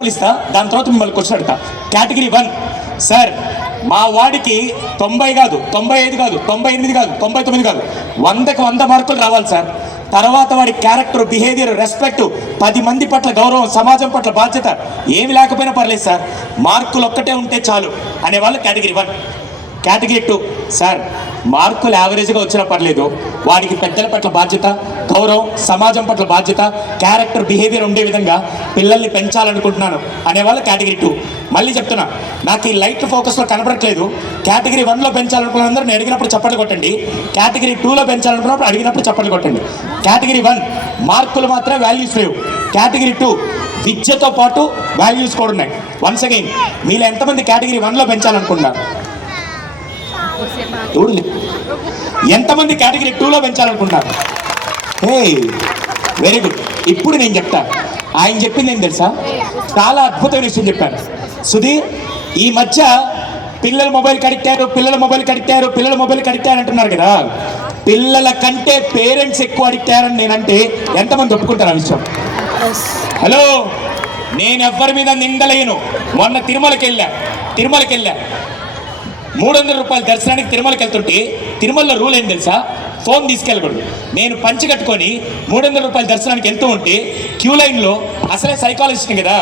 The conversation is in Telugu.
ఇస్తా, దాని తర్వాత మిమ్మల్ని క్వశ్చన్ అడతా. కేటగిరీ 1 సార్, మా వాడికి 90 కాదు, 95 కాదు, 98 కాదు, 99 కాదు, 100కి 100 మార్కులు రావాలి సార్. తర్వాత వాడి క్యారెక్టర్, బిహేవియర్, రెస్పెక్ట్, 10 మంది పట్ల గౌరవం, సమాజం పట్ల బాధ్యత ఏమి లేకపోయినా పర్లేదు సార్, మార్కులు ఒక్కటే ఉంటే చాలు అనేవాళ్ళు కేటగిరీ 1. కేటగిరీ 2 సార్, మార్కులు యావరేజ్గా వచ్చినా పర్లేదు, వాడికి పెద్దల పట్ల బాధ్యత, గౌరవం, సమాజం పట్ల బాధ్యత, క్యారెక్టర్, బిహేవియర్ ఉండే విధంగా పిల్లల్ని పెంచాలనుకుంటున్నాను అనేవాళ్ళు కేటగిరీ 2. మళ్ళీ చెప్తున్నా, నాకు ఈ లైట్ ఫోకస్లో కనపడట్లేదు. కేటగిరీ 1లో పెంచాలనుకున్న అందరూ నేను అడిగినప్పుడు చప్పట్లు కొట్టండి, కేటగిరీ 2లో పెంచాలనుకున్నప్పుడు అడిగినప్పుడు చప్పట్లు కొట్టండి. కేటగిరీ 1 మార్కులు మాత్రమే వాల్యూస్ లేవు. కేటగిరీ 2 విద్యతో పాటు వాల్యూస్ కూడా ఉన్నాయి. వన్స్ అగైన్, మీలో ఎంతమంది కేటగిరీ 1లో పెంచాలనుకుంటున్నారు? ఎంతమంది కేటగిరీ 2లో పెంచాలనుకుంటున్నారు? హే, వెరీ గుడ్. ఇప్పుడు నేను చెప్తా, ఆయన చెప్పింది ఏం తెలుసా? చాలా అద్భుతమైన విషయం చెప్పారు. సుధీర్, ఈ మధ్య పిల్లల మొబైల్ కడిక్టారు, పిల్లల మొబైల్ కడిక్టారు, పిల్లల మొబైల్ కడిక్టారు అంటున్నారు కదా. పిల్లల కంటే పేరెంట్స్ ఎక్కువ అడిక్టారని నేనంటే ఎంతమంది ఒప్పుకుంటారు ఆ విషయం? హలో, నేను ఎవ్వరి మీద నిందలేను. మొన్న తిరుమలకి వెళ్ళా 300 రూపాయల దర్శనానికి తిరుమలకి వెళ్తుంటే తిరుమలలో రూల్ ఏం తెలుసా? ఫోన్ తీసుకెళ్ళకూడదు. నేను పంచి కట్టుకొని 300 రూపాయల దర్శనానికి వెళ్తూ ఉంటే క్యూ లైన్లో, అసలే సైకాలజిస్ట్ కదా,